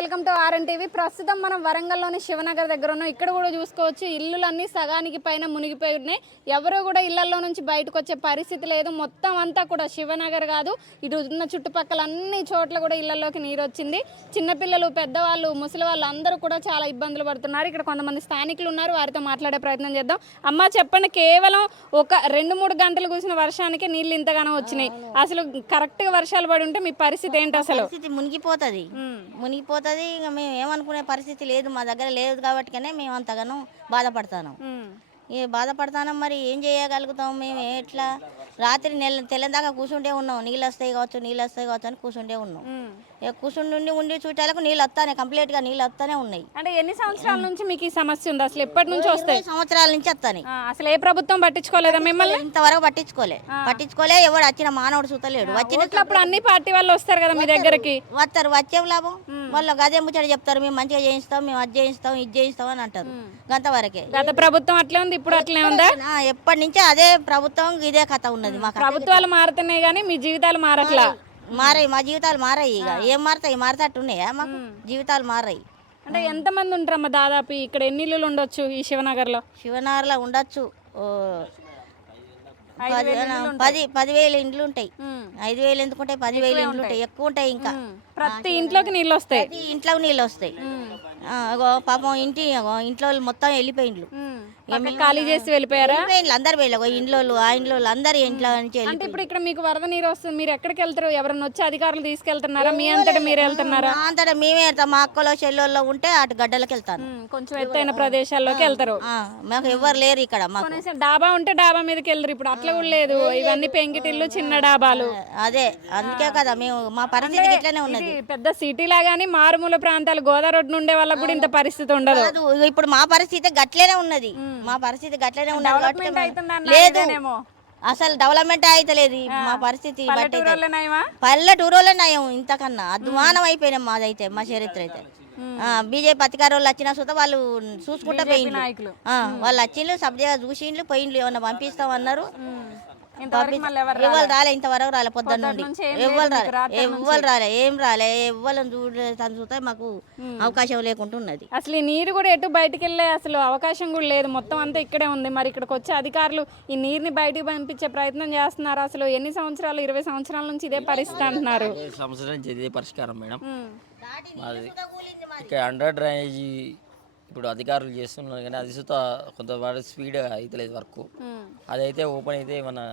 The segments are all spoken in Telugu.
Welcome to RN TV. ప్రస్తుతం మనం వరంగల్లోని శివనగర్ దగ్గర ఉన్నాం. ఇక్కడ కూడా చూసుకోవచ్చు ఇల్లులన్నీ సగానికి పైన మునిగిపోయి ఉన్నాయి. ఎవరు కూడా ఇళ్ళలో నుంచి బయటకు వచ్చే పరిస్థితి లేదు. మొత్తం అంతా కూడా శివనగర్ కాదు. ఇటు ఉన్న చుట్టుపక్కల అన్ని చోట్ల కూడా ఇళ్ళలోకి నీరు వచ్చింది. చిన్నపిల్లలు పెద్దవాళ్ళు ముసలి వాళ్ళు అందరూ కూడా చాలా ఇబ్బందులు పడుతున్నారు. ఇక్కడ కొంతమంది స్థానికులు ఉన్నారు. వారితో మాట్లాడే ప్రయత్నం చేద్దాం. అమ్మ చెప్పండి కేవలం ఒక రెండు మూడు గంటలు కురిసిన వర్షానికి నీళ్ళు ఇంతగానో వచ్చినాయి. అసలు కరెక్ట్గా వర్షాలు పడి ఉంటే మీ పరిస్థితి ఏంటి అసలు? పరిస్థితి మునిగిపోతుంది మునిగిపోతుంది ఇక మేము ఏమనుకునే పరిస్థితి లేదు. మా దగ్గర లేదు కాబట్టికనే మేము అంతగానో బాధపడతాను. ఉమ్. ఏ బాధపడతాను మరి ఏం చేయగలుగుతాం? మేము ఎట్లా? రాత్రి నెల తెల్లందాకా కూర్చుంటే ఉన్నాం. నీళ్ళు వస్తాయి కావచ్చు నీళ్ళు వస్తాయి కావచ్చు అని కూర్చుంటే ఉన్నాం. కూర్చుండి ఉండి ఉండి చూటాలకు నీళ్ళు వస్తానే కంప్లీట్గా నీళ్ళు వస్తానే ఉన్నాయి. అంటే ఎన్ని సంవత్సరాల నుంచి మీకు ఈ సమస్య ఉంది? అసలు ఎప్పటి నుంచి వస్తాయి? సంవత్సరాల నుంచి వస్తాయి అసలు ఏ ప్రభుత్వం పట్టించుకోలేదా మిమ్మల్ని? ఇంతవరకు పట్టించుకోలే. పట్టించుకోలే ఎవడు వచ్చిన మానవుడు చూతలేడు వచ్చిన ఓట్లప్పుడు అన్ని పార్టీ వాళ్ళు వస్తారు కదా మీ దగ్గరికి. వస్తారు వచ్చేం లాభం. వాళ్ళు గదే ముచ్చట చెప్తారు మేము మంచిగా చేయిస్తాం మేము అది చేయిస్తాం ఇది చేయిస్తాం అని అంటారు. గంతవరకే గత ప్రభుత్వం అట్లే ఉంది ఇప్పుడు అట్లే ఉందా? ఎప్పటి నుంచో అదే ప్రభుత్వం ఇదే కథ ఉన్నది మాకు ప్రభుత్వాలు మారుతున్నాయి కానీ మీ జీవితాలు మారట్లా. మారాయి మా జీవితాలు మారాయి ఇక. ఏం మారుతాయి? మారుతట్టు ఉన్నాయా మాకు జీవితాలు మారాయి. అంటే ఎంతమంది ఉంటారమ్మా దాదాపు? ఇక్కడ ఎన్ని ఇల్లులు ఉండొచ్చు ఈ శివనగర్లో? శివనార్లో ఉండొచ్చు. ఓ, పది పది పదివేలు ఇండ్లు ఉంటాయి. ఉమ్. ఐదు వేలు ఎందుకు ఉంటాయి పదివేలు ఇండ్లు ఉంటాయి. ఎక్కువ ఉంటాయి ఇంకా. ఉమ్. ప్రతి ఇంట్లోకి నీళ్ళు వస్తాయి. ప్రతి ఇంట్లో నీళ్ళు వస్తాయి. ఆ, అగో పాపం ఇంటి అగో ఇంట్లో వాళ్ళు మొత్తం వెళ్ళిపోయిండ్లు ఉమ్. ఖాళీ చేసి వెళ్ళిపోయారా? అందరు వెళ్ళి అగో ఇంట్లో ఆ ఇంట్లో అందరు ఇంట్లో నుంచి వెళ్ళి అంటే ఇప్పుడు ఇక్కడ మీకు వరద నీరు వస్తుంది. మీరు ఎక్కడికి వెళ్తారు? ఎవరైనా వచ్చి అధికారులు తీసుకెళ్తున్నారా? మీ అంతటా మీరే వెళ్తున్నారా? అంతటా మేమే వెళ్తాం. మా అక్కలో చెల్లెల్లో ఉంటే అటు గడ్డలకు వెళ్తాను. ఉమ్. కొంచెం ఎత్తైన ప్రదేశాల్లోకి వెళ్తారు. ఆ, మాకు ఎవ్వరు లేరు ఇక్కడ మాకు. కనీసం డాబా ఉంటే డాబా మీదకి వెళ్ళరు ఇప్పుడు అట్లా కూడా లేదు. ఇవన్నీ పెంకిటిల్లు చిన్న డాబాలు. అదే. అందుకే కదా మేము మా పరిస్థితి ఇట్లనే ఉన్నది. ఇది పెద్ద సిటీ లాగాని మారుమూల ప్రాంతాలు గోదావరి రోడ్డు ఉండే వాళ్ళకి కూడా ఇంత పరిస్థితి ఉండదు. కాదు ఇప్పుడు మా పరిస్థితి గట్లేనే ఉన్నది. మా పరిస్థితి గట్లేనే కాబట్టి అవుతుందన్న లేదు. అసలు డెవలప్మెంట్ అయితలేదు ఈ మా పరిస్థితి బట్టి అయితే. పల్లెటూరులో నయమా? పల్లెటూరులో నయం ఇంతకన్నా. అధ్వానం అయిపోయినాం మాదైతే మా చరిత్ర అయితే. బీజేపీ అధికార వాళ్ళు వచ్చినా సుత వాళ్ళు చూసుకుంటా నాయకులు. ఆ, వాళ్ళు వచ్చిండ్లు సబ్జెక్ట్ చూసిండ్లు పోయిండ్లు ఏమన్నా పంపిస్తాం అన్నారు ఇంతవరకు మళ్ళీ ఎవరు రాలే. ఇంతవరకు రాలే పొద్దున్న నుండి. ఎవరు రాలే ఎవరు రాలే ఏం రాలే ఎవరు చూడ తను చూస్తే మాకు అవకాశం లేకుండా ఉన్నది. అసలు ఈ నీరు కూడా ఎటు బయటికి వెళ్ళే అసలు అవకాశం కూడా లేదు. మొత్తం అంతా ఇక్కడే ఉంది. మరి ఇక్కడికి వచ్చే అధికారులు ఈ నీరుని బయటికి పంపించే ప్రయత్నం చేస్తున్నారు. అసలు ఎన్ని సంవత్సరాలు ఇరవై సంవత్సరాల నుంచి ఇదే పరిస్థితి అంటున్నారు. సంవత్సరం నుంచి ఇదే పరిష్కారం మేడం. ఇక్కడ అండర్ డ్రైనేజీ ఇప్పుడు అధికారులు చేస్తున్నారు కానీ అది సుత కొంత స్పీడ్ అవుతలేదు వర్క్. అదైతే ఓపెన్ అయితే ఏమన్నా.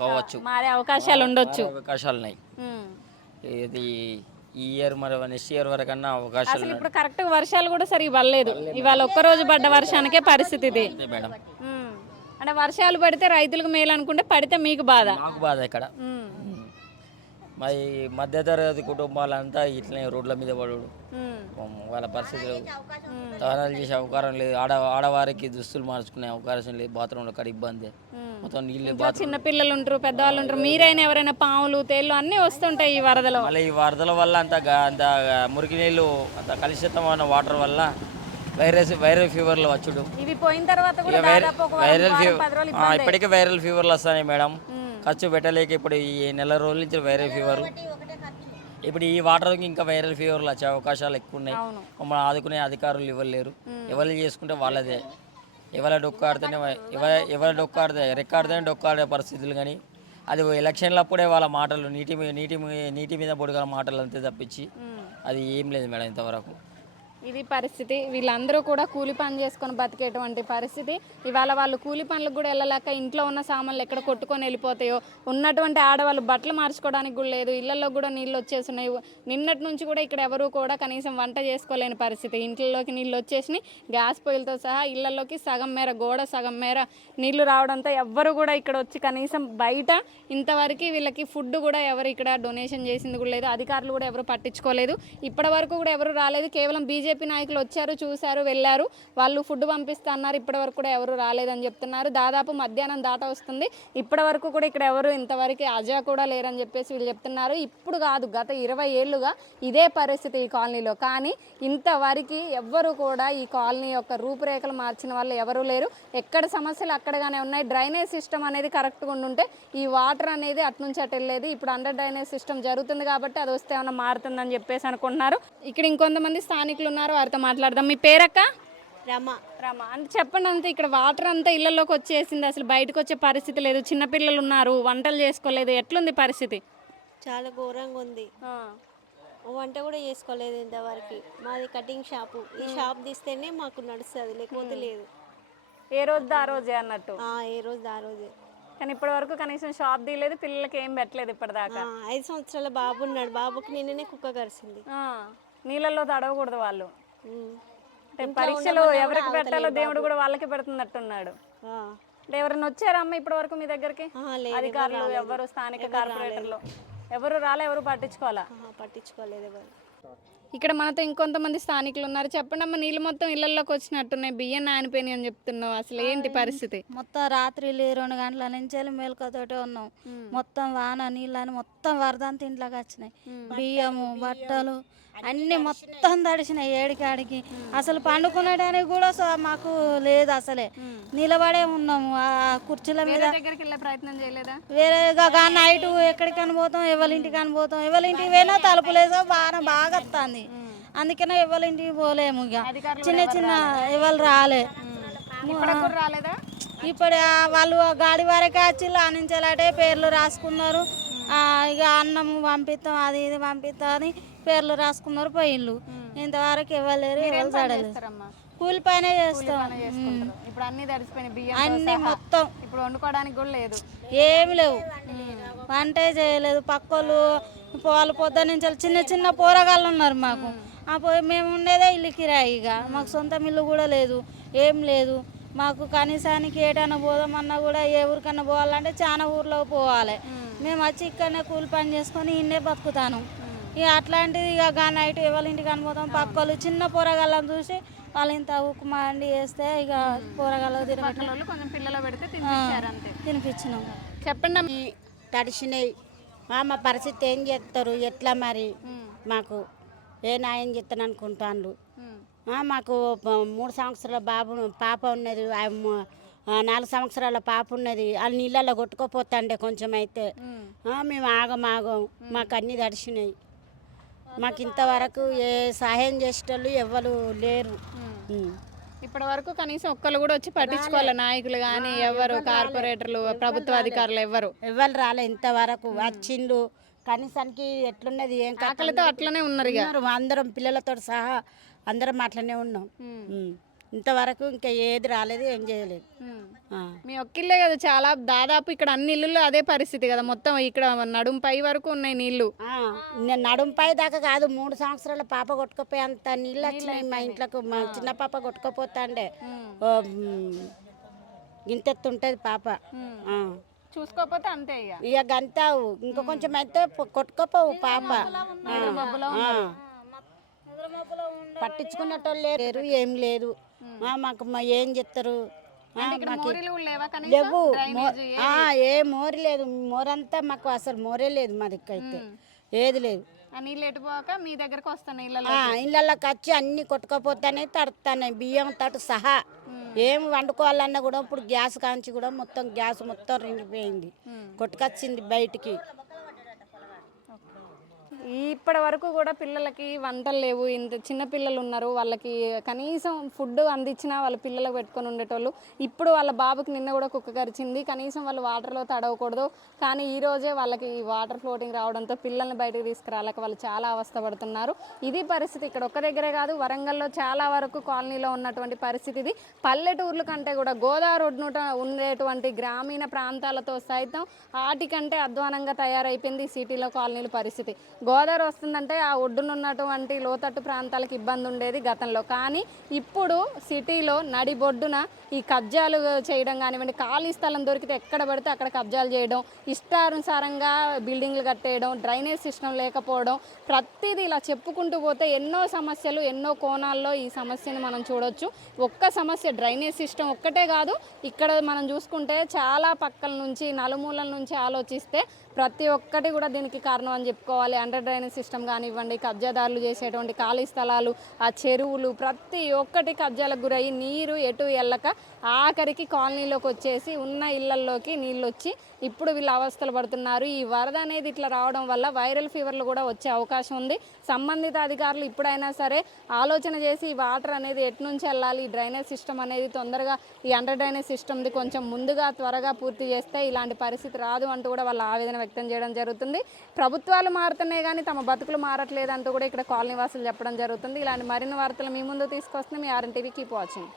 కావచ్చు. మారే అవకాశాలు ఉండొచ్చు. అవకాశాలు ఉన్నాయి. ఇది ఈ ఇయర్ మరి నెక్స్ట్ ఇయర్ వరకన్నా అవకాశాలు అసలు ఇప్పుడు కరెక్ట్ వర్షాలు కూడా సరిగా పడలేదు. ఇవాళ ఒక్క రోజు పడ్డ వర్షానికే పరిస్థితి ఇది. మేడం. అంటే వర్షాలు పడితే రైతులకు మేలు అనుకుంటే పడితే మీకు బాధ. మాకు బాధ ఇక్కడ. మరి మధ్యతరగతి కుటుంబాలంతా ఇట్లనే రోడ్ల మీద. పాపం వాళ్ళ పరిస్థితులు. స్నానాలు చేసే అవకాశం లేదు. ఆడ ఆడవారికి దుస్తులు మార్చుకునే అవకాశం లేదు. బాత్రూంలో కాడ ఇబ్బంది. మొత్తం నీళ్ళు చిన్న పిల్లలు ఉంటారు పెద్దవాళ్ళు ఉంటారు మీరైనా ఎవరైనా పాములు తేళ్ళు అన్నీ వస్తుంటాయి ఈ వరదలో. మళ్ళీ ఈ వరదల వల్ల అంత అంత మురికి నీళ్ళు అంత కలుషితమైన వాటర్ వల్ల వైరస్ వైరల్ ఫీవర్లు వచ్చుడు. ఇది పోయిన తర్వాత వైరల్ వారం, ఫీవర్ ఇప్పటికే వైరల్ ఫీవర్లు వస్తున్నాయి మేడం. ఖర్చు పెట్టలేక ఇప్పుడు ఈ నెల రోజుల నుంచి వైరల్ ఫీవర్. ఇప్పుడు ఈ వాటర్కి ఇంకా వైరల్ ఫీవర్లు వచ్చే అవకాశాలు ఎక్కువ ఉన్నాయి మమ్మల్ని ఆదుకునే అధికారులు ఇవ్వలేరు. ఎవరు చేసుకుంటే వాళ్ళదే. ఎవరి డొక్కు ఆడితేనే ఎవరి ఎవరి డొక్కు ఆడితే రెక్కాడితేనే డొక్కు ఆడే పరిస్థితులు కానీ అది ఎలక్షన్లప్పుడే వాళ్ళ మాటలు నీటి నీటి నీటి మీద పొడిగల మాటలు అంతే తప్పించి. అది ఏం లేదు మేడం ఇంతవరకు. ఇది పరిస్థితి. వీళ్ళందరూ కూడా కూలి పని చేసుకొని బతికేటువంటి పరిస్థితి. ఇవాళ వాళ్ళు కూలి పనులకు కూడా వెళ్ళలేక ఇంట్లో ఉన్న సామాన్లు ఎక్కడ కొట్టుకొని వెళ్ళిపోతాయో ఉన్నటువంటి ఆడవాళ్ళు బట్టలు మార్చుకోవడానికి కూడా లేదు ఇళ్ళలో కూడా నీళ్ళు వచ్చేసినాయి నిన్నటి నుంచి కూడా ఇక్కడ ఎవరు కూడా కనీసం వంట చేసుకోలేని పరిస్థితి. ఇంట్లోకి నీళ్ళు వచ్చేసినాయి గ్యాస్ పొయ్యిలతో సహా ఇళ్ళలోకి సగం మేర గోడ సగం మేర నీళ్ళు రావడంతో ఎవ్వరు కూడా ఇక్కడ వచ్చి కనీసం బయట ఇంతవరకు వీళ్ళకి ఫుడ్ కూడా ఎవరు ఇక్కడ డొనేషన్ చేసింది కూడా లేదు అధికారులు కూడా ఎవరు పట్టించుకోలేదు. ఇప్పటి వరకు కూడా ఎవరు రాలేదు కేవలం బీజేపీ బీజేపీ నాయకులు వచ్చారు చూశారు వెళ్ళారు. వాళ్ళు ఫుడ్ పంపిస్తా అన్నారు. ఇప్పటి వరకు కూడా ఎవరు రాలేదని చెప్తున్నారు. దాదాపు మధ్యాహ్నం దాట వస్తుంది. ఇప్పటి వరకు కూడా ఇక్కడ ఎవరు ఇంతవరకు అజా కూడా లేరని చెప్పేసి వీళ్ళు చెప్తున్నారు. ఇప్పుడు కాదు గత ఇరవై ఏళ్ళుగా ఇదే పరిస్థితి ఈ కాలనీలో. కానీ ఇంతవరకు ఎవ్వరు కూడా ఈ కాలనీ యొక్క రూపురేఖలు మార్చిన వాళ్ళు ఎవరూ లేరు. ఎక్కడ సమస్యలు అక్కడగానే ఉన్నాయి. డ్రైనేజ్ సిస్టమ్ అనేది కరెక్ట్గా ఉండుంటే ఈ వాటర్ అనేది అట్నుంచి అటు వెళ్ళేది. ఇప్పుడు అండర్ డ్రైనేజ్ సిస్టమ్ జరుగుతుంది కాబట్టి అది వస్తే ఏమైనా మారుతుందని చెప్పేసి అనుకుంటున్నారు. ఇక్కడ ఇంకొంతమంది స్థానికులు ఉన్నారు. వారితో మాట్లాడదాం. మీ పేరక్క? రమ. రమా. అంటే చెప్పండి అంతే. ఇక్కడ వాటర్ అంతా ఇళ్ళలోకి వచ్చేసింది. అసలు బయటకు వచ్చే పరిస్థితి లేదు. చిన్నపిల్లలు ఉన్నారు. వంటలు చేసుకోలేదు. ఎట్లుంది పరిస్థితి? చాలా ఘోరంగా ఉంది. వంట కూడా చేసుకోలేదు ఇంతవరకు. మాది కటింగ్ షాపు. ఈ షాప్ తీస్తేనే మాకు నడుస్తుంది. లేకపోతే లేదు. ఏ రోజు ఆ రోజే అన్నట్టు? ఏ రోజు ఆ రోజే. కానీ ఇప్పటి వరకు కనీసం షాప్ తీయలేదు. పిల్లలకి ఏం పెట్టలేదు ఇప్పటిదాకా? ఐదు సంవత్సరాల బాబు ఉన్నాడు. బాబుకి నిన్ననే కుక్క కరిసింది. నీళ్ళల్లో తడవకూడదు వాళ్ళు. అంటే పరీక్షలు ఎవరికి పెట్టాలో దేవుడు. కూడా వాళ్ళకి పెడుతున్నట్టున్నాడు. ఆ. అంటే ఎవరైనా వచ్చారా అమ్మ ఇప్పటి వరకు మీ దగ్గరికి? అధికారులు. ఎవరు స్థానిక కార్పొరేటర్లు? ఎవరు రాలే ఎవరు పట్టించుకోవాలా? పట్టించుకోలేదు ఎవరు. ఇక్కడ మనతో ఇంకొంతమంది స్థానికులు ఉన్నారు. చెప్పండి అమ్మ నీళ్ళు మొత్తం ఇళ్ళలోకి వచ్చినట్టున్నాయి. బియ్యం నానిపోయినాయి అని చెప్తున్నావు. అసలు ఏంటి పరిస్థితి? మొత్తం రాత్రి లే- రెండు గంటల నుంచి వెళ్ళి మేలుకతోటే ఉన్నాం. మొత్తం వాన నీళ్ళని మొత్తం వరదంతా ఇంట్లోకి వచ్చినాయి. బియ్యము బట్టలు అన్ని మొత్తం తడిసినాయి ఏడికాడికి. అసలు పండుకునేటానికి కూడా స- మాకు లేదు అసలే. నిలబడే ఉన్నాము. ఆ కుర్చీల మీద దగ్గరికి వెళ్ళే ప్రయత్నం చేయలేదా? వేరేగా నైట్ ఎక్కడికని పోతాం ఎవరింటికి అని పోతాం. ఎవరింటికి పోయినా తలుపు లేదో వాన బాగా వస్తుంది. అందుకనే ఎవరింటికి పోలేము ఇక. చిన్న చిన్న ఎవరు రాలే. రాలేదా? ఇప్పుడు వాళ్ళు గాడి వరకే వచ్చి ఆనించాలంటే పేర్లు రాసుకున్నారు. ఇక అన్నము పంపిస్తాం అది ఇది పంపిస్తాం అని పేర్లు రాసుకున్నారు పోయిళ్ళు ఇంతవరకు ఇవ్వలేరు ఎవరు చడలేదు చేస్తారమ్మా? కూలి పైన చేస్తాం. ఇప్పుడు అన్ని తడిసిపోయినాయి బియ్యం అన్ని మొత్తం. ఇప్పుడు వండుకోవడానికి కూడా లేదు. ఏమి లేవు. వంటే చేయలేదు. పక్కోళ్ళు వాళ్ళు పొద్దు నుంచి చిన్న చిన్న పోరగాళ్ళు ఉన్నారు మాకు. ఆ పోయి మేము ఉండేదే ఇల్లు కిరాయి ఇక. మాకు సొంత ఇల్లు కూడా లేదు. ఏం లేదు. మాకు కనీసానికి ఏటైనా పోదామన్నా కూడా ఏ ఊరికన్నా పోవాలంటే చాలా ఊర్లో పోవాలి. మేము వచ్చి ఇక్కడనే కూలి పని చేసుకొని ఇన్నే బతుకుతాను. ఇక అట్లాంటిది ఇక గా నైట్ ఎవరి ఇంటికి అనిపోతాం పక్కోళ్ళు చిన్న పోరగాళ్ళని చూసి వాళ్ళు ఇంత ఉక్కుమా అండి వేస్తే ఇక పోరగాళ్ళకు తినబెట్టి వాళ్ళు కొంచెం పిల్లలు పెడితే తినిపించారు అంతే. తినిపించినాం. చెప్పండి అమ్మ. తడిసినాయి. మా పరిస్థితి ఏం చేస్తారు? ఎట్లా మరి? మాకు ఏ న్యాయం చేస్తాను అనుకుంటాను మాకు మూడు సంవత్సరాల బాబు పాప ఉన్నది. నాలుగు సంవత్సరాల పాప ఉన్నది. ఆ నీళ్ళల్లో కొట్టుకోపోతాండే కొంచెం అయితే. మేము ఆగం ఆగం. మాకు అన్నీ తడిసినాయి. మాకు ఇంతవరకు ఏ సహాయం చేసేటోళ్ళు ఎవ్వరు లేరు. ఇప్పటి వరకు కనీసం ఒక్కరు కూడా వచ్చి పట్టించుకోవాలి? నాయకులు కానీ ఎవరు కార్పొరేటర్లు ప్రభుత్వ అధికారులు ఎవరు? ఎవ్వరు రాలే ఇంతవరకు వచ్చిండు కనీసానికి ఎట్లున్నది ఏం కథ ఆకలితో అట్లనే ఉన్నారు. అందరం పిల్లలతో సహా అందరం అట్లనే ఉన్నాం. ఇంతవరకు ఇంకా ఏది రాలేదు ఏం చేయలేదు. మీ ఒక్కిళ్ళే కదా చాలా దాదాపు ఇక్కడ అన్ని ఇల్లుల్లో అదే పరిస్థితి కదా. మొత్తం ఇక్కడ నడుం పై వరకు ఉన్నాయి నీళ్ళు నడుంపై దాకా కాదు మూడు సంవత్సరాల పాప కొట్టుకుపోయి అంత నీళ్ళు వచ్చినాయి మా ఇంట్లోకి. మా చిన్న పాప కొట్టుకుపోతాండే. ఓ, మ్, గింతెత్తు ఉంటుంది పాప. చూసుకోకపోతే అంతే ఇక గంతావు. ఇంకా కొంచెం అయితే కొట్టుకోపోవు పాప. పట్టించుకున్నట్టు లేరు ఏం లేదు. మాకు మా ఏం చెప్తారు? లేవా ఏ మోరి లేదు. మోరంతా మాకు అసలు మోరే లేదు మా దిక్కు అయితే. ఏది లేదు. ఆ నీళ్ళు ఎటుపోక మీ దగ్గరకు వస్తున్నాయి ఇళ్ళలో ఆ, ఇళ్ళకి వచ్చి అన్ని కొట్టుకపోతానే తడుతున్నాయి. బియ్యం తటు సహా. ఏం వండుకోవాలన్నా కూడా ఇప్పుడు గ్యాస్ కాంచి కూడా మొత్తం గ్యాస్ మొత్తం రింగిపోయింది. కొట్టుకొచ్చింది బయటికి. ఇప్పటి వరకు కూడా పిల్లలకి వంటలు లేవు. ఇంత చిన్న పిల్లలు ఉన్నారు. వాళ్ళకి కనీసం ఫుడ్ అందించినా వాళ్ళ పిల్లలకు పెట్టుకొని ఉండేటోళ్ళు. ఇప్పుడు వాళ్ళ బాబుకి నిన్న కూడా కుక్క కరిచింది. కనీసం వాళ్ళు వాటర్లో తడవకూడదు. కానీ ఈ రోజే వాళ్ళకి వాటర్ ఫ్లోటింగ్ రావడంతో పిల్లల్ని బయటకు తీసుకురాలేక వాళ్ళు చాలా అవస్థపడుతున్నారు ఇది పరిస్థితి ఇక్కడ ఒక్క దగ్గరే కాదు. వరంగల్లో చాలా వరకు కాలనీలో ఉన్నటువంటి పరిస్థితి ఇది. పల్లెటూర్ల కంటే కూడా గోదావరి ఒడ్డున ఉండేటువంటి గ్రామీణ ప్రాంతాలతో సైతం వాటికంటే అధ్వానంగా తయారైపోయింది సిటీలో కాలనీల పరిస్థితి. గోదావరి వస్తుందంటే ఆ ఒడ్డున ఉన్నటువంటి లోతట్టు ప్రాంతాలకు ఇబ్బంది ఉండేది గతంలో. కానీ ఇప్పుడు సిటీలో నడిబొడ్డున ఈ కబ్జాలు చేయడం కానివ్వండి ఖాళీ స్థలం దొరికితే ఎక్కడ పడితే అక్కడ కబ్జాలు చేయడం ఇష్టానుసారంగా బిల్డింగ్లు కట్టేయడం డ్రైనేజ్ సిస్టమ్ లేకపోవడం ప్రతిదీ ఇలా చెప్పుకుంటూ పోతే ఎన్నో సమస్యలు ఎన్నో కోణాల్లో ఈ సమస్యను మనం చూడొచ్చు. ఒక్క సమస్య డ్రైనేజ్ సిస్టమ్ ఒక్కటే కాదు ఇక్కడ మనం చూసుకుంటే చాలా పక్కల నుంచి నలుమూలల నుంచి ఆలోచిస్తే ప్రతి ఒక్కటి కూడా దీనికి కారణం అని చెప్పుకోవాలి. అండర్ డ్రైనేజ్ సిస్టమ్ కానివ్వండి కబ్జాదారులు చేసేటువంటి ఖాళీ స్థలాలు ఆ చెరువులు ప్రతి ఒక్కటి కబ్జాలకు గురయ్యి నీరు ఎటు వెళ్ళక ఆఖరికి కాలనీలోకి వచ్చేసి ఉన్న ఇళ్ళల్లోకి నీళ్ళు వచ్చి ఇప్పుడు వీళ్ళు అవస్థలు పడుతున్నారు. ఈ వరద అనేది ఇట్లా రావడం వల్ల వైరల్ ఫీవర్లు కూడా వచ్చే అవకాశం ఉంది. సంబంధిత అధికారులు ఇప్పుడైనా సరే ఆలోచన చేసి ఈ వాటర్ అనేది ఎటు నుంచి వెళ్ళాలి ఈ డ్రైనేజ్ సిస్టమ్ అనేది తొందరగా ఈ అండర్ డ్రైనేజ్ సిస్టమ్ది కొంచెం ముందుగా త్వరగా పూర్తి చేస్తే ఇలాంటి పరిస్థితి రాదు అంటూ కూడా వాళ్ళ ఆవేదన వ్యక్తం చేయడం జరుగుతుంది. ప్రభుత్వాలు మారుతున్నాయి కానీ తమ బతుకులు మారట్లేదు అంటూ కూడా ఇక్కడ కాలనీ వాసులు చెప్పడం జరుగుతుంది. ఇలాంటి మరిన్ని వార్తలు మీ ముందు తీసుకొస్తుంది మీ ఆర్ఎన్ టీవీ. Keep watching.